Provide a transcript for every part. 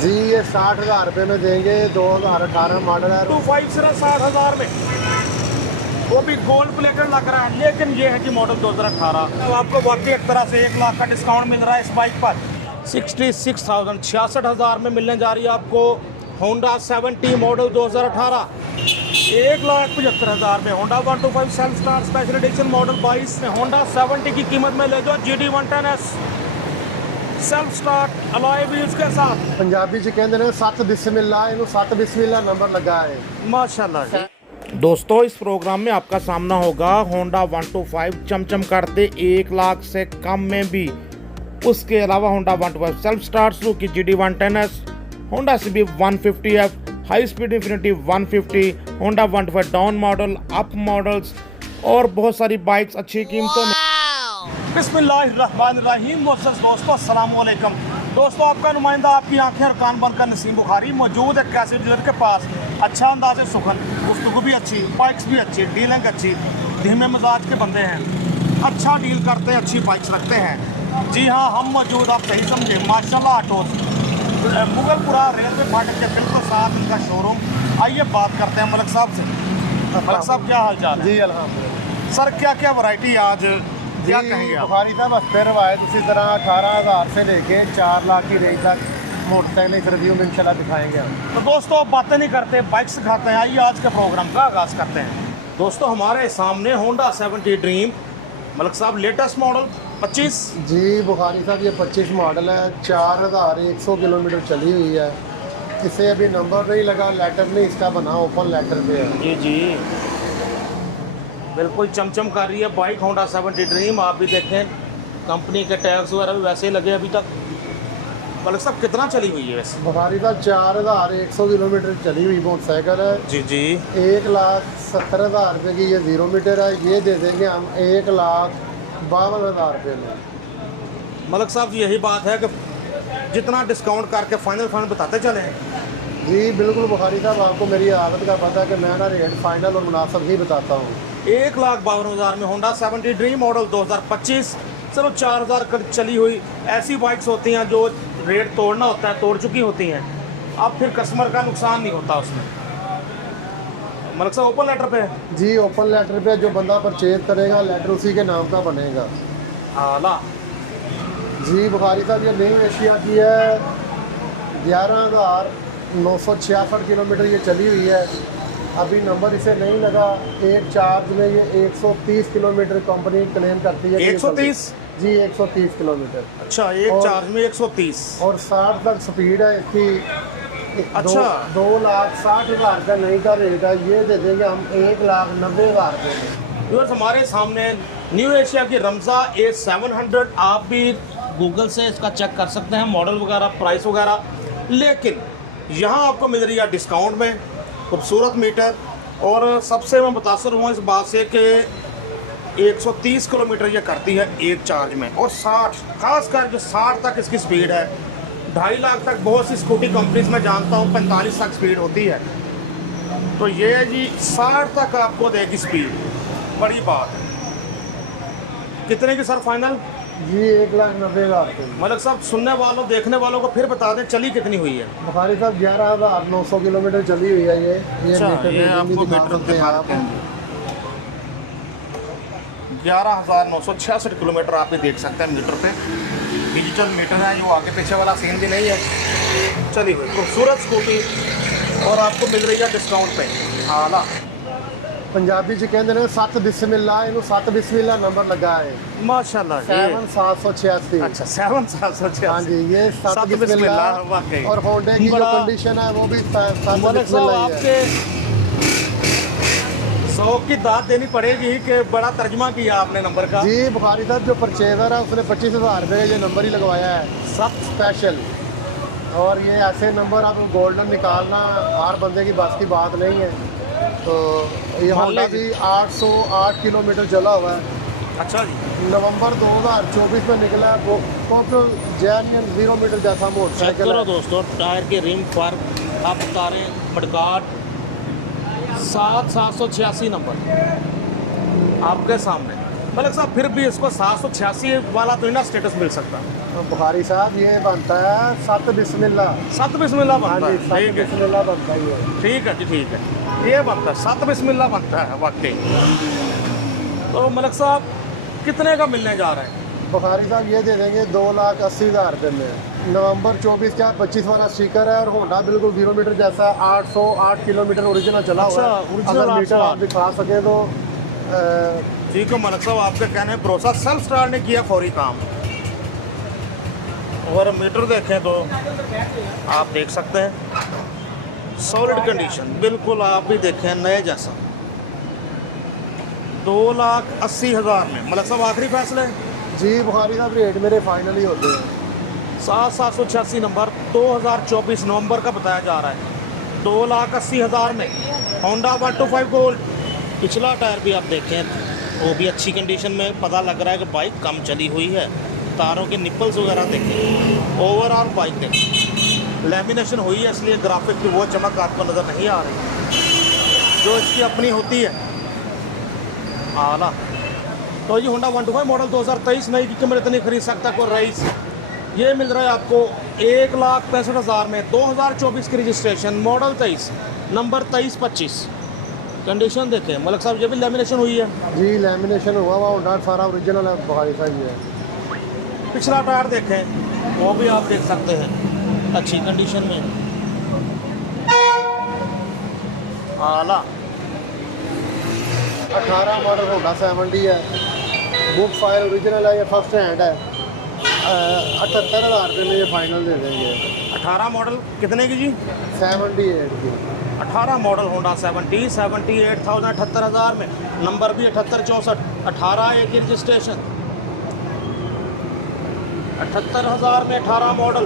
जी ये 60,000 रुपये में देंगे। 2018 मॉडल है। 25 सिर्फ 60,000 में, वो भी गोल्ड प्लेटेड लग रहा है। लेकिन ये है कि मॉडल 2018। अब आपको वाकई एक तरह से 1 लाख का डिस्काउंट मिल रहा है इस बाइक पर। 66,000 66,000 में मिलने जा रही है आपको होंडा 70 मॉडल 2018। 1,75,000 में Honda 125 self star special edition model 22 में होंडा 70 की कीमत में ले जाओ GD 110S self start alloy wheels के साथ। पंजाबी च कहते हैं 7 बिस्मिल्लाह, इन्हों 7 बिस्मिल्लाह नंबर लगा है। माशाल्लाह जी। दोस्तों इस प्रोग्राम में आपका सामना होगा होंडा 125 चमचम करते 1 लाख से कम में भी। उसके अलावा Honda 125 self start Suzuki GD 110S, Honda CB 150F, high speed infinity 150, Honda 125 down model, up models और बहुत सारी बाइक्स अच्छी कीमतों में। बिस्मिल्लाहिर्रहमानिर्रहीम। मोअज़्ज़ज़ दोस्तों अस्सलाम वालेकुम। दोस्तों आपका नुमाइंदा आपकी आंखें और कान बंद कर नसीम बुखारी मौजूद है कैसेट डीलर के पास। अच्छा अंदाज़ सुखन, गुफ्तगू भी अच्छी, बाइक्स भी अच्छी, डीलिंग अच्छी, धीमे मिजाज के बंदे हैं, अच्छा डील करते हैं, अच्छी बाइक्स रखते हैं। जी हाँ, हम मौजूद, आप सही समझे, माशाल्लाह ऑटोज, मुगलपुरा रेलवे फाटक के बिल्कुल साथ इनका शोरूम। आइए बात करते हैं मलक साहब से। मलक साहब क्या हाल चाल है? जी अल्हम्दुलिल्लाह। सर क्या क्या वैरायटी आज क्या कहेंगे आप? बुखारी साहब अस्तर रवायत इसी तरह 18,000 से लेके 4 लाख की रेंज तक मोटरसाइकिल इस रिव्यू में इंशाल्लाह दिखाएंगे हम। तो दोस्तों अब बातें नहीं करते, बाइक सिखाते हैं। आइए आज के प्रोग्राम का आगाज़ करते हैं। दोस्तों हमारे सामने होंडा 70 ड्रीम, मलक साहब लेटेस्ट मॉडल 25। जी बुखारी साहब ये 25 मॉडल है, 4,100 किलोमीटर चली हुई है। इसे अभी नंबर नहीं लगा, लेटर नहीं इसका बना, ओपन लेटर पे है। जी जी बिल्कुल चमचम कर रही है बाइक होंडा 70 ड्रीम। आप भी देखें कंपनी के टैग्स वगैरह भी वैसे ही लगे अभी तक। मलक साहब कितना चली हुई है वैसे? बुखारी साहब 4,100 किलोमीटर चली हुई मोटरसाइकिल है। जी जी 1,70,000 रुपये की ये 0 मीटर है। ये दे देंगे हम 1,52,000 रुपये में। मलक साहब यही बात है कि जितना डिस्काउंट करके फाइनल बताते चले। जी बिल्कुल बुखारी साहब, आपको मेरी आदत का पता है कि मैं ना रेट फाइनल और मुनासिब ही बताता हूँ। 1,52,000 में होंडा 70 ड्रीम मॉडल 2025। चलो 4,000 कर चली हुई ऐसी बाइक्स होती हैं जो रेट तोड़ना होता है, तोड़ चुकी होती हैं। अब फिर कस्टमर का नुकसान नहीं होता उसमें। मलक साहब ओपन लेटर पे है? जी ओपन लेटर पे जो बंदा परचेज करेगा लेटर उसी के नाम का बनेगा। आला जी बुखारी साहब ये नई एशिया की है, 11,966 किलोमीटर ये चली हुई है। अभी नंबर इसे नहीं लगा। एक चार्ज में ये 130 किलोमीटर कंपनी क्लेम करती है। 130? जी 130 किलोमीटर। अच्छा, एक चार्ज में 130 और 60 तक स्पीड है इसकी। अच्छा 2,60,000 का नहीं का रेट है, ये दे देंगे हम 1,90,000 रुपये में। व्यूअर्स हमारे सामने न्यू एशिया की रमज़ा A700। आप भी गूगल से इसका चेक कर सकते हैं मॉडल वगैरह, प्राइस वगैरह। लेकिन यहाँ आपको मिल रही है डिस्काउंट में खूबसूरत मीटर। और सबसे मैं मुतासर हुआ इस बात से कि 130 किलोमीटर ये करती है एक चार्ज में, और 60 खास कर जो 60 तक इसकी स्पीड है। 2.5 लाख तक बहुत सी स्कूटी कंपनीज में जानता हूँ 45 तक स्पीड होती है। तो ये जी 60 तक आपको देगी स्पीड, बड़ी बात है। कितने की सर फाइनल? जी 1,90,000 रुपये। मलक साहब सुनने वालों देखने वालों को फिर बता दें चली कितनी हुई है? बुखारी साहब 11,900 किलोमीटर चली हुई है ये। अच्छा, मीटर ये आपको मीटर दिखा देते हैं। 11,966 किलोमीटर आप ये देख सकते हैं मीटर पे। डिजिटल मीटर है, जो आगे पीछे वाला सीन भी नहीं है। चली हुई खूबसूरत स्कूटी और आपको मिल रही है डिस्काउंट पे। आला पंजाबी च कहते हैं 7 बिस्मिल्लाह, इन्हों 7 बिस्मिल्लाह नंबर लगा है। माशाल्लाह। 7,786। अच्छा 7,786। हाँ जी ये 7 7 बिस्मिल्लाह। बिस्मिल्लाह वाकई। और होंडे की जो बड़ा- कंडीशन है वो भी 7 मलक साहब बिस्मिल्लाह ही है। आपके 100 की दाद देनी पड़ेगी कि बड़ा तर्जमा किया आपने नंबर का। जी बुखारी साहब जो परचेजर है उसने 25,000 रुपये का ये नंबर ही लगवाया है, सब स्पेशल। और ये ऐसे नंबर आप गोल्डन निकालना हर बंदे की बस की बात नहीं है। तो ये होंडा भी 808 किलोमीटर चला हुआ है। अच्छा जी नवंबर 2024 में निकला है। वो जेन्युइन 0 मीटर जैसा चेक मोटरसाइकिल करो है। दोस्तों, टायर के रिम पर आप तारें मडगाट 7,786 नंबर आपके सामने। मलक साहब फिर भी इसको 786 वाला तो ना स्टेटस मिल सकता। तो बुखारी साहब ये बनता है 7 बिस्मिल्लाह। 7 बिस्मिल्लाह हाँ बनता जी, है, 7 ठीक है, बिस्मिल्लाह बनता ही है। ठीक है जी, ठीक है, ये बनता है 7 बिस्मिल्लाह बनता है वाकई। तो मलिक साहब कितने का मिलने जा रहे हैं? बुखारी साहब ये दे देंगे 2,80,000 रुपये में। नवंबर 24 का 25 वाला स्टिकर है और होंडा बिल्कुल 0 मीटर जैसा 808 किलोमीटर ओरिजिनल चला हुआ है। अच्छा, original अगर मीटर 808 आप दिखा सके तो ठीक है मलिक साहब, आपके कहने पर भरोसा, सेल्फ स्टार्ट ने किया फौरी काम। और मीटर देखें तो आप देख सकते हैं सॉलिड कंडीशन, बिल्कुल आप भी देखें नए जैसा। 2,80,000 में मलिक साहब आखिरी फैसले। जी बुखारी साहब रेट मेरे फाइनल ही होते हैं। 7,786 नंबर 2024 नवंबर का बताया जा रहा है। 2,80,000 में होंडा 125 गोल्ड। पिछला टायर भी आप देखें वो भी अच्छी कंडीशन में, पता लग रहा है कि बाइक कम चली हुई है। तारों के निपल्स वगैरह देखें, ओवरऑल बाइक देखें, लेमिनेशन हुई है इसलिए ग्राफिक की वो चमक आपको नज़र नहीं आ रही जो इसकी अपनी होती है। आला तो ये होंडा 125 मॉडल 2023 नई की कीमत इतनी खरीद सकता कोई रईस। ये मिल रहा है आपको 1,65,000 में। 2024 की रजिस्ट्रेशन, मॉडल 23, नंबर 2325। कंडीशन देखें मलिक साहब, ये भी लेमिनेशन हुई है। जी लेमिनेशन हुआ हुआ होंडा सारा ओरिजिनल है बुखारी साहब ये। पिछला टायर देखें वो भी आप देख सकते हैं अच्छी कंडीशन में। आला 18 मॉडल होंडा 70 है, बुक फाइल ओरिजिनल है, ये फर्स्ट हैंड है। 78,000 रुपये में ये फाइनल दे देंगे। 18 मॉडल कितने की जी? 78 की। 18 मॉडल होंडा 78,000 78,000 में। नंबर भी 7864। 18 एक रजिस्ट्रेशन। 78,000 में 18 मॉडल।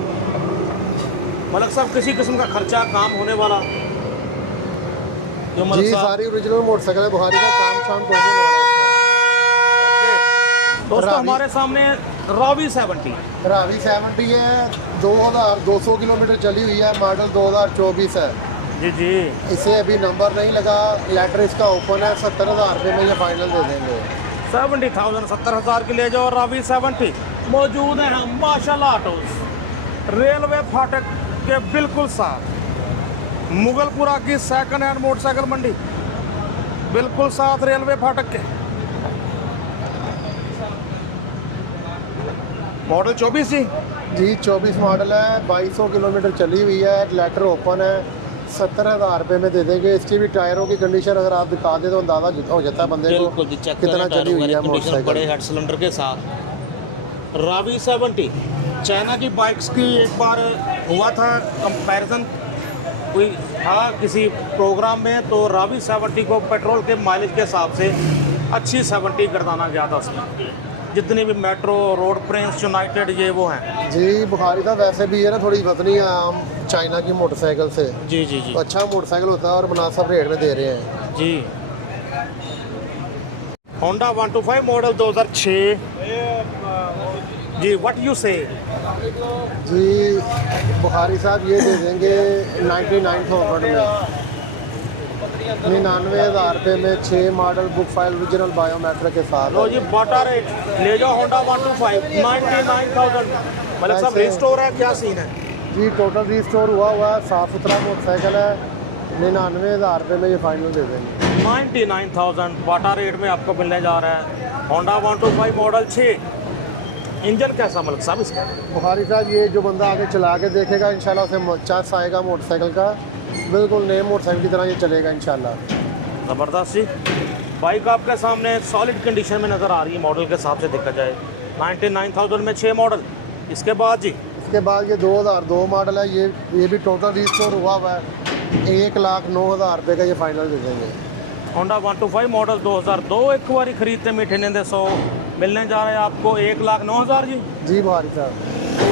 मलिक साहब किसी किस्म का खर्चा काम होने वाला जो मलिक जी साहब। सारी ओरिजिनल मोटरसाइकिल है बुखारी का, काम शाम कोई नहीं हो दोस्तों रावी। हमारे सामने रावी 70। रहा। रावी 70 है, 2,200 किलोमीटर चली हुई है, मॉडल 2024 है। जी जी, इसे अभी नंबर नहीं लगा, लेटर इसका ओपन है। 70,000 रुपये में ये फाइनल दे देंगे। 70,000 70,000 की ले जाओ। रावी 70 मौजूद है हम माशाल्लाह ऑटोज रेलवे फाटक के बिल्कुल साथ, मुगलपुरा की सेकंड हैंड मोटरसाइकिल मंडी बिल्कुल साथ रेलवे फाटक के। मॉडल 24 जी। जी 24 मॉडल है, 2200 किलोमीटर चली हुई है, लेटर ओपन है। 70,000 रुपये में दे देंगे। इसकी भी टायरों की कंडीशन अगर आप दिखा दे तो अंदाज़ा हो जाता है बंदे को बिल्कुल जी, चेक कितना चली हुई है कंडीशन, मोटरसाइकिल। बड़े हेड सिलेंडर के साथ। रावी 70 चाइना की बाइक्स की एक बार हुआ था कंपैरिजन, कोई था किसी प्रोग्राम में, तो रावी 70 को पेट्रोल के माइलेज के हिसाब से अच्छी 70 गर्दाना गया था उसमें। जितनी भी मेट्रो, रोड प्रिंस, यूनाइटेड, ये वो हैं। जी बुखारी साहब वैसे भी है ना थोड़ी वतनी है आम चाइना की मोटरसाइकिल से। जी जी जी तो अच्छा मोटरसाइकिल होता है और मुनासिब रेट में दे रहे हैं। जी। होंडा 125 मॉडल 2006 जी, व्हाट यू से? जी बुखारी साहब ये दे देंगे 99,000 में। 99,000 रुपये में 6 model book file original biometric के साथ। लो जी, बाटा रेट ले जाओ। होंडा 125 99,000। मतलब सब रिस्टोर है, क्या सीन है? जी टोटल रिस्टोर हुआ है, साफ़ सुथरा मोटरसाइकिल है। 99,000 रुपये में ये फाइनल दे देंगे। 99,000 बाटा रेट में आपको मिलने जा रहा है। Honda 125 model 6। इंजन कैसा मलिक साहब इसका? बुखारी साहब ये जो बंदा आगे चला के देखेगा इंशाल्लाह उसे चांस आएगा मोटरसाइकिल का, बिल्कुल नए मोटरसाइकिल की तरह ये चलेगा इंशाल्लाह। ज़बरदस्त जी। बाइक आपके सामने सॉलिड कंडीशन में नज़र आ रही है मॉडल के हिसाब से देखा जाए। 99,000 में 6 मॉडल। इसके बाद जी, इसके बाद ये 2002 मॉडल है, ये भी टोटल रिस्टोर हुआ है। 1,09,000 रुपये का ये फाइनल दे देंगे। होंडा 125 मॉडल 2002 एक बार खरीदते मीठे ने 100 मिलने जा रहे हैं आपको 1,09,000 जी। जी बुखारी साहब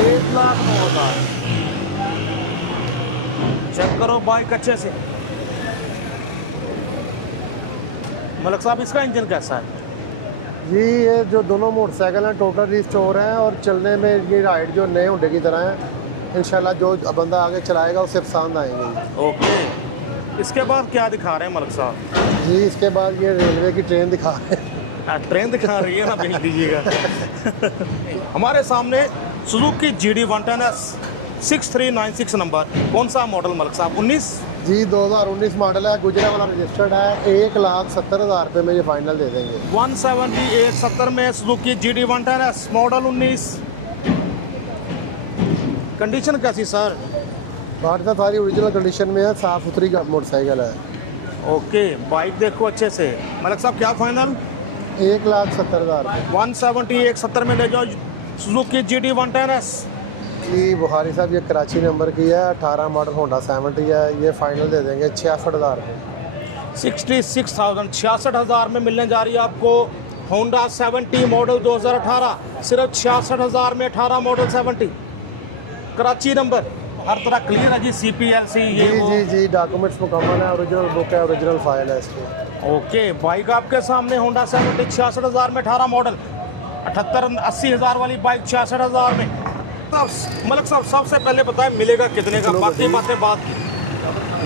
1,09,000। चेक करो बाइक अच्छे से। मलिक साहब इसका इंजन कैसा है? जी ये जो दोनों मोटरसाइकिल हैं टोटल रिस्टोर हैं और चलने में ये राइड जो नए होंडे की तरह है। इंशाल्लाह जो बंदा आगे चलाएगा उसे पसंद आएंगे। ओके, इसके बाद क्या दिखा रहे हैं मलिक साहब? जी इसके बाद ये रेलवे की ट्रेन दिखा रहे हैं। ट्रेन दिखा रही है ना, भेज दीजिएगा। हमारे सामने सुजुकी GD110S 6396 नंबर, कौन सा मॉडल मलिक साहब? 19। जी 2019 मॉडल है, गुजरा वाला रजिस्टर्ड है। 1,70,000 रुपये में ये फाइनल दे देंगे। 170 में सुजुकी GD110S मॉडल 19। कंडीशन कैसी सर? बाकी तो सारी ओरिजिनल कंडीशन में है, साफ़ सुथरी का मोटरसाइकिल है। ओके, बाइक देखो अच्छे से। मलिक साहब क्या फाइनल? 1,70,000 रुपये। 170 170 में ले जाओ सुजुकी GD110S। जी बुखारी साहब ये कराची नंबर की है, 18 मॉडल होंडा 70 है। ये फाइनल दे देंगे 66,000 रुपये। 66,000 में मिलने जा रही है आपको होंडा 70 मॉडल 2018, सिर्फ 66,000 में 18 मॉडल 70 कराची नंबर। हर तरह क्लियर है जी, CPLC ये जी वो। जी जी डॉक्यूमेंट्स मुकम्मल है, ओरिजिनल बुक है, ओरिजिनल फाइल है इसकी। ओके, बाइक आपके सामने होंडा 70 66,000 में 18 मॉडल। 78-80,000 वाली बाइक 66,000 में। तब मलिक साहब सबसे पहले बताएं मिलेगा कितने का, बाकी बातें बात की।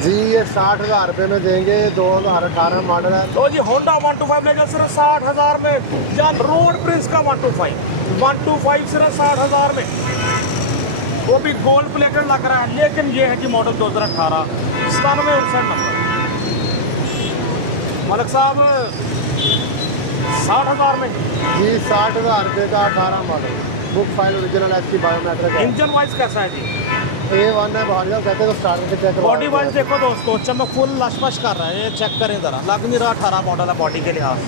जी ये 60,000 रुपये में देंगे, 2018 मॉडल है। तो जी होंडा 125 ले जाओ सिर्फ 60,000 में। या रोड प्रिंस का 125 सिर्फ 60,000 में, वो भी गोल्ड प्लेटेड लग रहा है। लेकिन ये है कि मॉडल 2018 97 नंबर। मलिक साहब 60,000 में जी 60,000 रुपये का 18 मॉडल, बुक फाइल ओरिजिनल है, इसकी बायोमेट्रिक है। इंजन वाइज कैसा है जी? A1 है, बाहर जाओ कहते हैं तो स्टार्टिंग से चेक करवा बॉडी वाइज देखो दोस्तों, चमक फुल लशपश कर रहा है। ये चेक करें ज़रा, लग नहीं रहा 18 मॉडल है बॉडी के लिहाज से।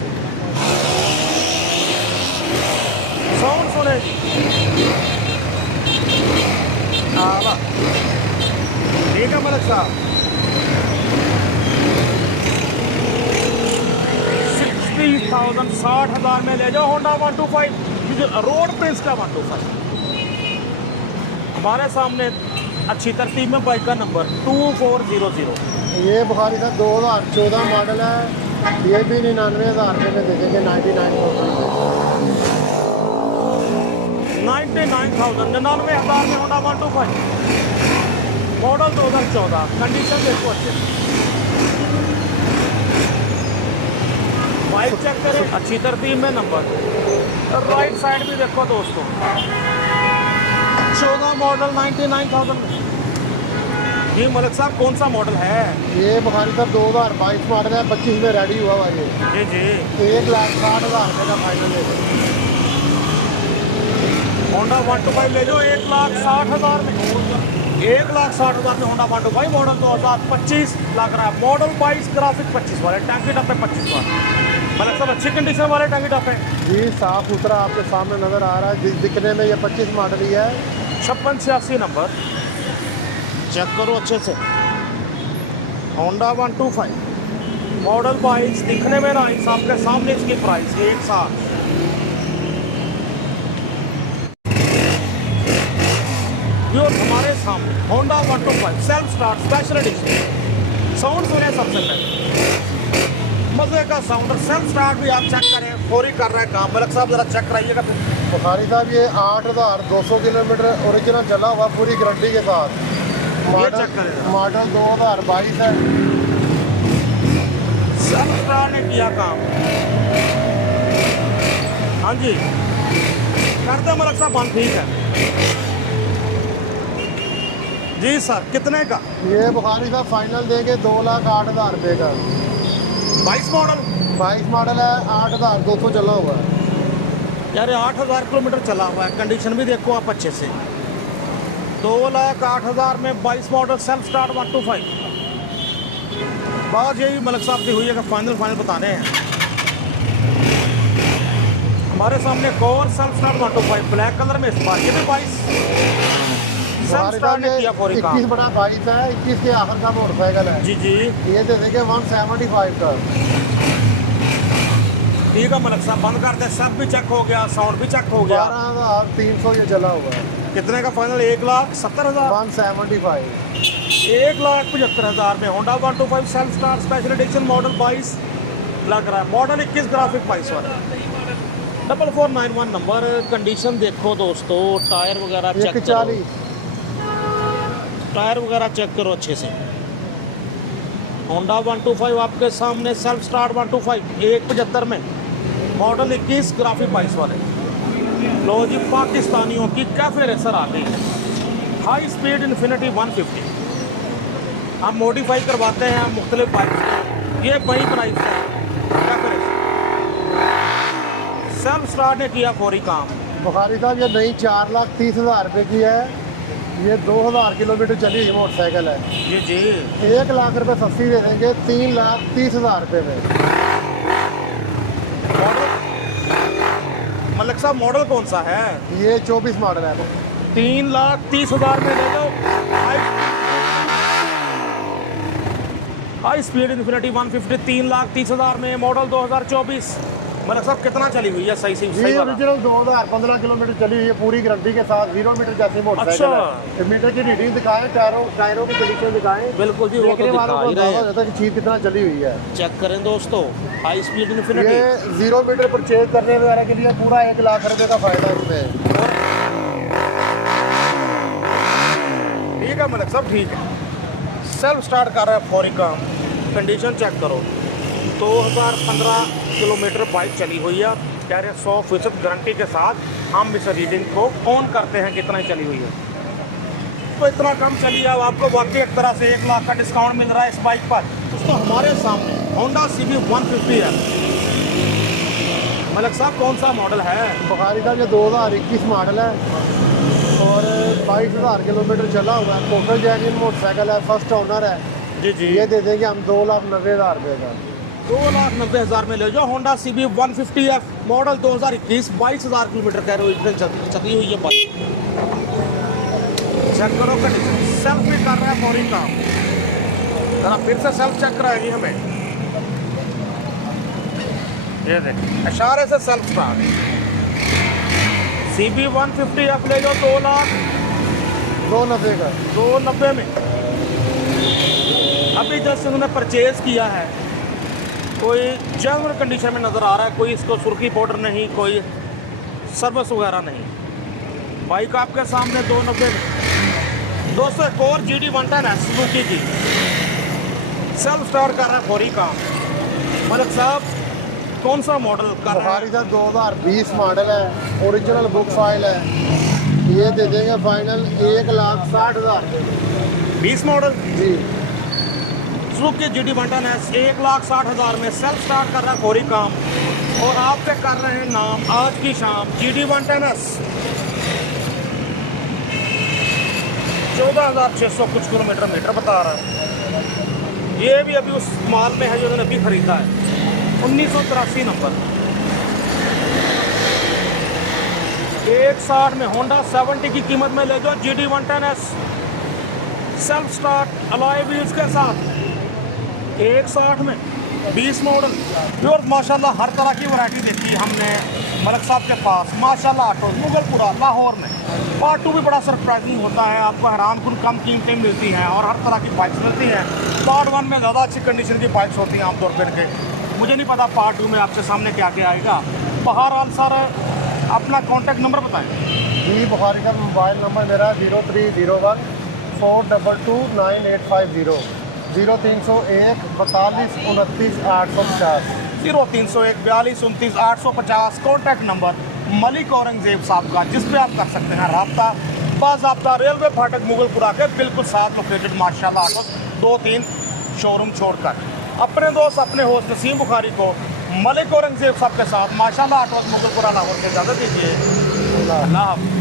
साउंड सुने जी, आवा ठीक है मलिक साहब। 60,000 में ले जाओ होंडा 125 रोड प्रिंस का 125। हमारे सामने अच्छी तरतीब में बाइक का नंबर 2400। ये बुखारी था 2014 मॉडल है। ये भी 99,000 रुपये में दे देंगे। 99,000 में होंडा 125 मॉडल 2014। कंडीशन देखो अच्छे, बाइक चेक करें अच्छी तरतीब में नंबर। राइट साइड भी देखो दोस्तों, 14 मॉडल 99,000 में। ये मलिक साहब कौन सा मॉडल है? ये बुखारी था 2022 मॉडल है, 25 में रेडी हुआ हुआ ये। जी जी 1,60,000 रुपये का फाइनल दे देंगे। होंडा 125 ले जाओ 1,60,000 में। 1,60,000 में होंडा 125 मॉडल 2025 लग रहा है। मॉडल 22 ग्राफिक 25 वाले, टैंकी टप्पे 25 वाले। मतलब सब अच्छी कंडीशन वाले टैंकी टप्पे जी साफ़ सुथरा आपके सामने नज़र आ रहा है। दिखने में ये 25 मॉडल ही है। 5686 नंबर, चेक करो अच्छे से। होंडा 125 मॉडल 22 दिखने में ना, इस आपके सामने इसकी प्राइस एक साथ। जो हमारे सामने Honda 125 self start special edition. Sound सुने सबसे पहले, मजे का साउंड। सेल्फ स्टार्ट भी आप चेक करें, फौरी कर रहा है काम। मलिक साहब जरा चेक कराइएगा फिर। बुखारी साहब ये 8,200 किलोमीटर ओरिजिनल चला हुआ पूरी गारंटी के साथ। चेक करें। मॉडल 2022 है। सेल्फ स्टार्ट ने किया काम। हाँ जी करते मलिक साहब बंद, ठीक है जी सर। कितने का? ये बुखारी साहब फाइनल देंगे 2,08,000 रुपये का। 22 मॉडल 22 मॉडल है, 8,200 चला हुआ है। यार 8,000 किलोमीटर चला हुआ है। कंडीशन भी देखो आप अच्छे से। 2,08,000 में 22 मॉडल सेल्फ स्टार्ट 125। बात यही मलिक साहब की हुई है कि फाइनल बताने हैं। हमारे सामने एक और सेल्फ स्टार्ट 125 ब्लैक कलर में, इस बार ये भी 22 सेल्फ स्टार्ट ने किया फौरी काम। 21 बड़ा 22 है, 21 के आखिर का मोटरसाइकिल है जी जी ये दे देंगे 175 का। ठीक है मलिक साहब बंद करते। सब भी चेक हो गया, साउंड भी चेक हो गया। 12,300 ये चला हुआ है। कितने का फाइनल? 1,70,000 175 1,75,000 में Honda 125 self start special edition model 22 लग रहा है। मॉडल 21 ग्राफिक 22 वाला 4491 नंबर। कंडीशन देखो दोस्तों, टायर वगैरह चेक करो, टायर वगैरह चेक करो अच्छे से। होंडा 125 आपके सामने सेल्फ स्टार्ट 125 175 में, मॉडल 21 ग्राफिक 22 वाले। लो जी, पाकिस्तानियों की कैफे रेसर आ गई है, हाई स्पीड इन्फिनिटी 150। हम मॉडिफाई करवाते हैं मुख्तलिफ बाइक, ये वही प्राइस है कैफे रेसर। सेल्फ स्टार्ट ने किया फौरी काम। बुखारी साहब ये नई 4,30,000 रुपये की है, ये 2,000 किलोमीटर चली हुई मोटरसाइकिल है। जी जी, 1 लाख रुपये सस्ती दे देंगे 3,30,000 रुपये में। मलिक साहब मॉडल कौन सा है? ये 24 मॉडल है। 3,30,000 में ले लो। हाई स्पीड इन्फिनिटी 150 3,30,000 में, मॉडल 2024। मलिक साहब कितना चली हुई है? सही ये सही वाला। ओरिजिनल 2015 किलोमीटर चली हुई है, पूरी गारंटी के साथ, 0 मीटर जैसी मोटरसाइकिल है। मीटर की रीडिंग दिखाएं, टायरों की कंडीशन दिखाएं। बिल्कुल जी, वो तो देखने वालों दिखा को ही रहे अंदाजा हो हैं। जाता है कि चीज़ कितना चली हुई है। चेक करें दोस्तों, हाई स्पीड इन्फिनिटी। ये 0 मीटर परचेज करने वगैरह के लिए पूरा 1 लाख रुपए का फायदा इसमें। ठीक है मलिक साहब, ठीक है। सेल्फ स्टार्ट कर रहा है फौरी काम। कंडीशन चेक करो, 2015 किलोमीटर बाइक चली हुई है, कह रहे 100% गारंटी के साथ। हम इस रीडिंग को ऑन करते हैं कितना चली हुई है, तो इतना कम चली है। अब आपको वाकई एक तरह से 1 लाख का डिस्काउंट मिल रहा है इस बाइक पर। दोस्तों हमारे सामने होंडा CB 150 है। मलिक साहब कौन सा मॉडल है? बुखारी साहब ये 2021 मॉडल है और 22,000 किलोमीटर चला हुआ है। टोटल जेन्युइन मोटरसाइकिल है, फर्स्ट ओनर है। जी जी, ये दे देंगे हम 2,90,000 रुपये का। 2,90,000 में ले जाओ। Honda CB 150F model 2021, 22,000 kilometre कह रहे हो चली हुई है बाइक। चेक करो कंडीशन, सेल्फ भी कर रहा है फौरी काम। जरा फिर से सेल्फ चेक कराएगी हमें। ये देख, इशारे से सेल्फ स्टार्ट। CB 150F ले जाओ 2,90,000 का। 2,90,000 में। अभी जैसे उन्होंने परचेज किया है, कोई जेन्युइन कंडीशन में नज़र आ रहा है, कोई इसको सुर्खी पाउडर नहीं, कोई सर्विस वगैरह नहीं। बाइक आपके सामने 2,90,000 में। दोस्तों एक और GD 110 है सुजुकी की, सेल्फ स्टार्ट कर रहा है फौरी काम। मलिक साहब कौन सा मॉडल कर रहा बुखारी है? साहब 2020 मॉडल है, ओरिजिनल बुक फाइल है। ये दे देंगे फाइनल 1,60,000 रुपये। 20 मॉडल जी, सुजुकी GD 110 1,60,000 में सेल्फ स्टार्ट कर रहा है फौरी काम। और आप पे कर रहे हैं नाम आज की शाम GD 110 14,600 कुछ किलोमीटर मीटर बता रहा है। ये भी अभी उस माल में है जो उन्होंने अभी खरीदा है, 1983 नंबर। 1,60 में होंडा 70 की कीमत में ले जाओ GD 110 self start alloy wheels के साथ। 1,60 में 20 मॉडल प्योर माशाल्लाह। हर तरह की वैरायटी देखी हमने मलिक साहब के पास माशाल्लाह। ऑटो मुगलपुरा लाहौर में पार्ट 2 भी बड़ा सरप्राइजिंग होता है, आपको हैरान कुन कम कीमतें मिलती हैं और हर तरह की बाइक्स मिलती हैं। पार्ट 1 में ज़्यादा अच्छी कंडीशन की बाइक्स होती हैं आमतौर पर के। मुझे नहीं पता पार्ट 2 में आपके सामने क्या क्या आएगा। बहरहाल सर अपना कॉन्टैक्ट नंबर बताएं। जी बुखारी का मोबाइल नंबर मेरा 0301 422 9850, 0301 42 29 850। 0301 42 29 850 कॉन्टैक्ट नंबर मलिक औरंगजेब साहब का, जिस पे आप कर सकते हैं रब्ता। बाज़ाब्ता रेलवे फाटक मुगलपुरा के बिल्कुल साथ लोकेटेड माशाल्लाह ऑटो 2-3 शोरूम छोड़कर। अपने दोस्त अपने होस्ट नसीम बुखारी को मलिक औरंगजेब साहब के साथ माशाल्लाह ऑटो मुगलपुरा लाहौर से इजाज़त दीजिए। अल्लाह हाफ़िज़।